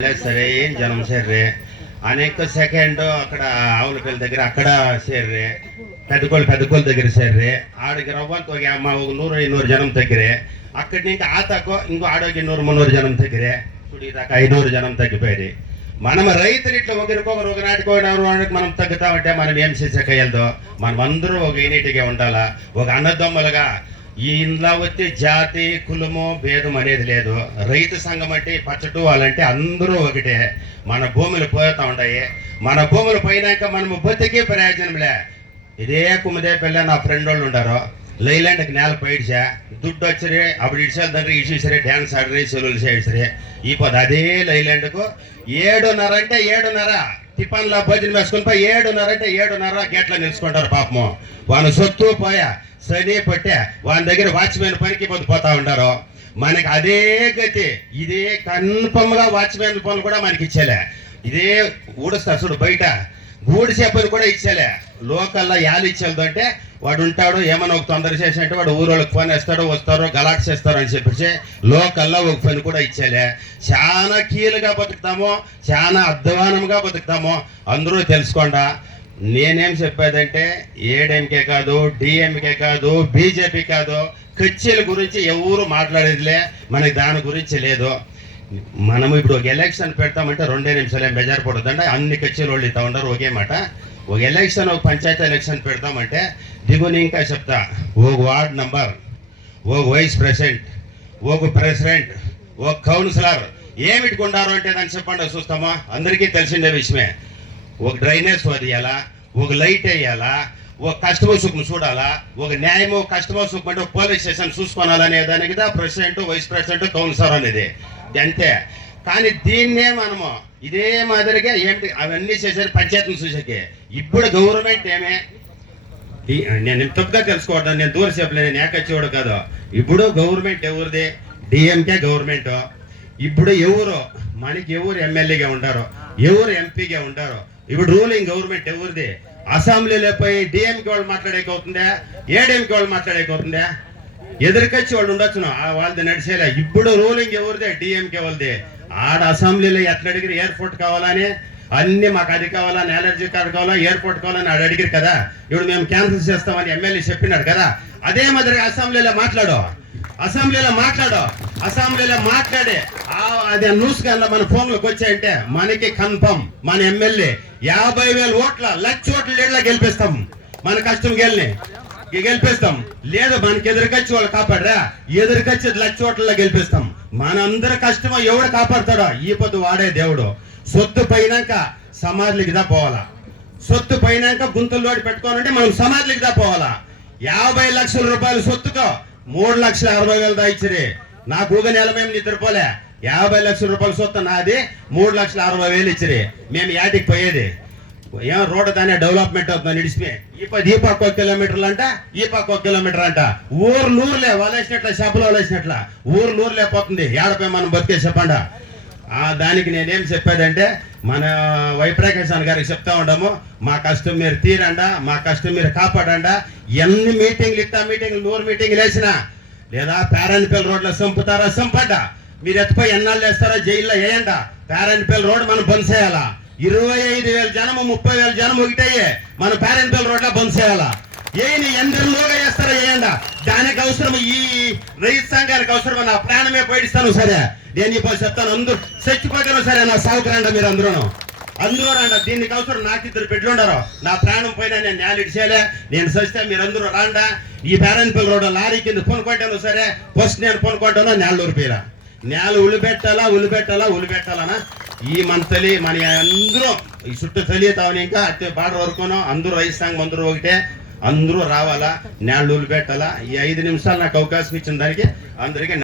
సరే ఏం జనం సేర్రే అనేక సెకండ్ అక్కడ ఆవులపల్లి దగ్గర అక్కడ సేర్రే పెద్దకోళ్ళ దగ్గర సేర్రే ఆడికి రవ్వంత ఒక 100-200 జనం దగ్గరే అక్కడి నుంచి ఆతకో ఇంకో ఆడోకి 100-300 జనం దగ్గరే చూడు దాకా 500 జనం తగ్గిపోయేది. మనం రైతులు ఇట్లా ఒకరికొకరు ఒక నాటికోవడానికి మనం తగ్గుతామంటే మనం ఏం చేసేకయ్యదో మనం అందరూ ఒక యూనిటీగా ఉండాలా, ఒక అన్నదమ్ములుగా. ఈ ఇంట్లో వచ్చి జాతి కులము భేదం అనేది లేదు. రైతు సంఘం అంటే పచ్చటు వాళ్ళంటే అందరూ ఒకటే. మన భూములు పోతా ఉంటాయి, మన భూములు పోయినాక మనము బతికే ప్రయోజనంలే. ఇదే కుమ్మదేపల్లి నా ఫ్రెండ్ వాళ్ళు ఉండారు, లైలాండ్కి నేల పైడ్చా దుడ్డు వచ్చి అప్పుడు ఇడిసారి తండ్రి ఇడిసేసరే డ్యాన్స్ ఆడరే సెలవులు చేసరే ఈ పది అదే లైలాండ్కు 7:30 అంటే 7:30 టిఫన్లో భోజనం వేసుకుని పోయి 7:30 అంటే 7:30 గేట్లో నిలుచుకుంటారు. పాపము వాళ్ళ సొత్తు పోయా సని పట్టే వాళ్ళ దగ్గర వాచ్మెన్ పనికి పోతా ఉంటారు. మనకి అదే గతి, ఇదే కన్ఫర్మ్గా వాచ్మెన్ పనులు కూడా మనకి ఇచ్చేలే. ఇదే ఊడుస్తా చూడు బయట గూడిసే పని కూడా ఇచ్చేలే. లోకల్లో యాలు ఇచ్చేది అంటే వాడు ఉంటాడు, ఏమన్నా ఒక తొందర చేసినట్టు వాడు ఊరోళ్ళకి ఫోన్ వేస్తాడు, వస్తారు గలాట్ చేస్తారు అని చెప్పేసి లోకల్లో ఒక పని కూడా ఇచ్చేలే. చాలా కీలుగా బతుకుతాము, చాలా అధ్వానంగా బతుకుతాము. అందరూ తెలుసుకోండా. నేనేం చెప్పేదంటే ఏడీఎంకే కాదు, డిఎంకే కాదు, బీజేపీ కాదు, కచ్చీల గురించి ఎవరు మాట్లాడేదిలే. మనకి దాని గురించి లేదు. మనం ఇప్పుడు ఒక ఎలక్షన్ పెడతామంటే 2 నిమిషాలు ఏం బెజారు పడుతుందంటే అన్ని కచ్చీలు వాళ్ళు ఇస్తూ ఉంటారు. ఒకే మాట, ఒక ఎలక్షన్ ఒక పంచాయతీ ఎలక్షన్ పెడతామంటే దిగుని ఇంకా చెప్తా, ఒక వార్డ్ నంబర్, ఒక వైస్ ప్రెసిడెంట్, ఒక ప్రెసిడెంట్, ఒక కౌన్సిలర్ ఏమిటికుండారు అంటే దాన్ని చెప్పండి చూస్తామా. అందరికీ తెలిసిందే విషయమే. ఒక డ్రైనేజ్ వదియాలా, ఒక లైట్ వేయాలా, ఒక కస్టమర్ సుఖం చూడాలా, ఒక న్యాయము కస్టమర్ సుఖం అంటే పోలీస్ స్టేషన్ చూసుకోవాలనే దానికి ప్రెసిడెంట్, వైస్ ప్రెసిడెంట్, కౌన్సిలర్ అనేది అంతే. కానీ దీన్నే మనము ఇదే మాదిరిగా ఏమిటి అవన్నీ చేసేది పంచాయతీని చూసేకి. ఇప్పుడు గవర్నమెంట్ ఏమే, నేను తప్పుగా తెలుసుకోవద్దు, నేను దూరం చెప్పలేదు, నేను ఏకచ్చేవాడు కాదు. ఇప్పుడు గవర్నమెంట్ ఎవరిది? DMK government. ఇప్పుడు ఎవరు మనకి ఎవరు ఎమ్మెల్యేగా ఉంటారో, ఎవరు ఎంపీగా ఉంటారో, ఇప్పుడు రూలింగ్ గవర్నమెంట్ ఎవరిది? అసెంబ్లీలో పోయి డిఎంకే వాళ్ళు మాట్లాడేకవుతుందా, ఏడీఎంకే వాళ్ళు మాట్లాడేకవుతుందా? ఎదురుకొచ్చి వాళ్ళు ఉండొచ్చును, వాళ్ళది నడిచేలే. ఇప్పుడు రూలింగ్ ఎవరిదే? డిఎంకే వాళ్ళది. ఆడ అసెంబ్లీలో ఎట్లా అడిగిరి ఎయిర్పోర్ట్ కావాలని, అన్ని మాకు అది కావాలని, ఎలర్జీ కార్డు కావాలా, ఎయిర్పోర్ట్ కావాలని ఆడ అడిగిరు కదా. ఇప్పుడు మేము క్యాన్సిల్ చేస్తామని ఎమ్మెల్యే చెప్పినాడు కదా. అదే మాదిరిగా అసెంబ్లీలో మాట్లాడు, అసెంబ్లీలో మాట్లాడే అదే న్యూస్ కన్నా మన ఫోన్లోకి వచ్చాయంటే మనకి కన్ఫర్మ్ మన ఎమ్మెల్యే 50,000 ఓట్ల 1,00,000 ఓట్ల లీడ్లో గెలిపిస్తాం. మన కష్టం గెలిపిస్తాం. లేదు మనకి ఎదురుకొచ్చి వాళ్ళు కాపాడరా, ఎదురుకొచ్చి 1,00,000 ఓట్లలో గెలిపిస్తాం. మనందరి కష్టమో ఎవడు కాపాడతాడో ఈ పొద్దు వాడే దేవుడు. సొత్తు పైనాక సమాధులకి దా పోవాలా, సొత్తు పైనాక గుంతల్లోడి పెట్టుకోవాలంటే మనం సమాధులకి దా పోవాలా. 50 లక్షల రూపాయల సొత్తుకో 3,60,000 దాయిచ్చిరి. నాకు ఊగ నెల మేము నిద్రపోలే. 50 లక్షల రూపాయల సొత్తు నాది, 3,60,000 ఇచ్చిరి. మేము యాటికి పోయేది ఏం రోడ్డు దాన్ని డెవలప్మెంట్ అవుతుంది నిడిచిపోయి ఈ పక్క 1 కిలోమీటర్లు అంట, ఈ పక్క 1 కిలోమీటర్ అంట. ఊర్లూరులే వలేసినట్ల, చేపలు వలేసినట్ల ఊర్లూరులే పోతుంది. ఏడపై మనం బతికే చెప్పండా. దానికి నేనేం చెప్పేదంటే మన వైప్రకాశాన్ గారికి చెప్తా ఉండము, మా కష్టం మీరు తీరండా, మా కష్టం మీరు కాపాడండా. ఎన్ని మీటింగ్లు 100 మీటింగ్లు వేసినా లేదా పేరానిపల్లి రోడ్లో చంపుతారా చంపడ్డా, మీరు ఎత్తుపోయి ఎన్నాళ్ళు వేస్తారా జైల్లో వేయండా. పేరానిపల్లి రోడ్ మనం బంద్ చేయాలా. 25,000 జనము 30,000 జనం ఒకటయ్యే మన పేరానిపల్లి రోడ్లో బంద్ చేయాలా. ఏని ఎందరిలోగా వేస్తారా వేయండా. దానికి అవసరం ఈ రైతు సంఘానికి అవసరం. నా ప్రాణమే పోయిస్తాను సరే, నేను ఇప్పుడు చెప్తాను. అందరూ చచ్చిపోతాను సరే, నా సాగుకురండా మీరు అందరూ రండి. దీనికి అవసరం. నాకు 2 బిడ్డలు ఉండరు, నా ప్రాణం పైన నేను నేల ఇడిచేలే. నేను సస్తే మీరు అందరూ రాండా. ఈ పేరానిపల్లి రోడ్డు లారీ కింద కొనుక్కుంటాను సరే, ఫస్ట్ నేను కొనుక్కుంటాను నేల రూపాయల నేల ఉలిపెట్టాలనా. ఈ మన తల్లి మన అందరూ ఈ చుట్టూ తెలియతావని ఇంకా అత్తే బార్డర్ వరకును అందరూ రైతు సంఘం అందరూ ఒకటే, అందరూ రావాలా, నేల ఉలిపెట్టాలా. ఈ 5 నిమిషాలు నాకు అవకాశం ఇచ్చిన దానికి అందరికీ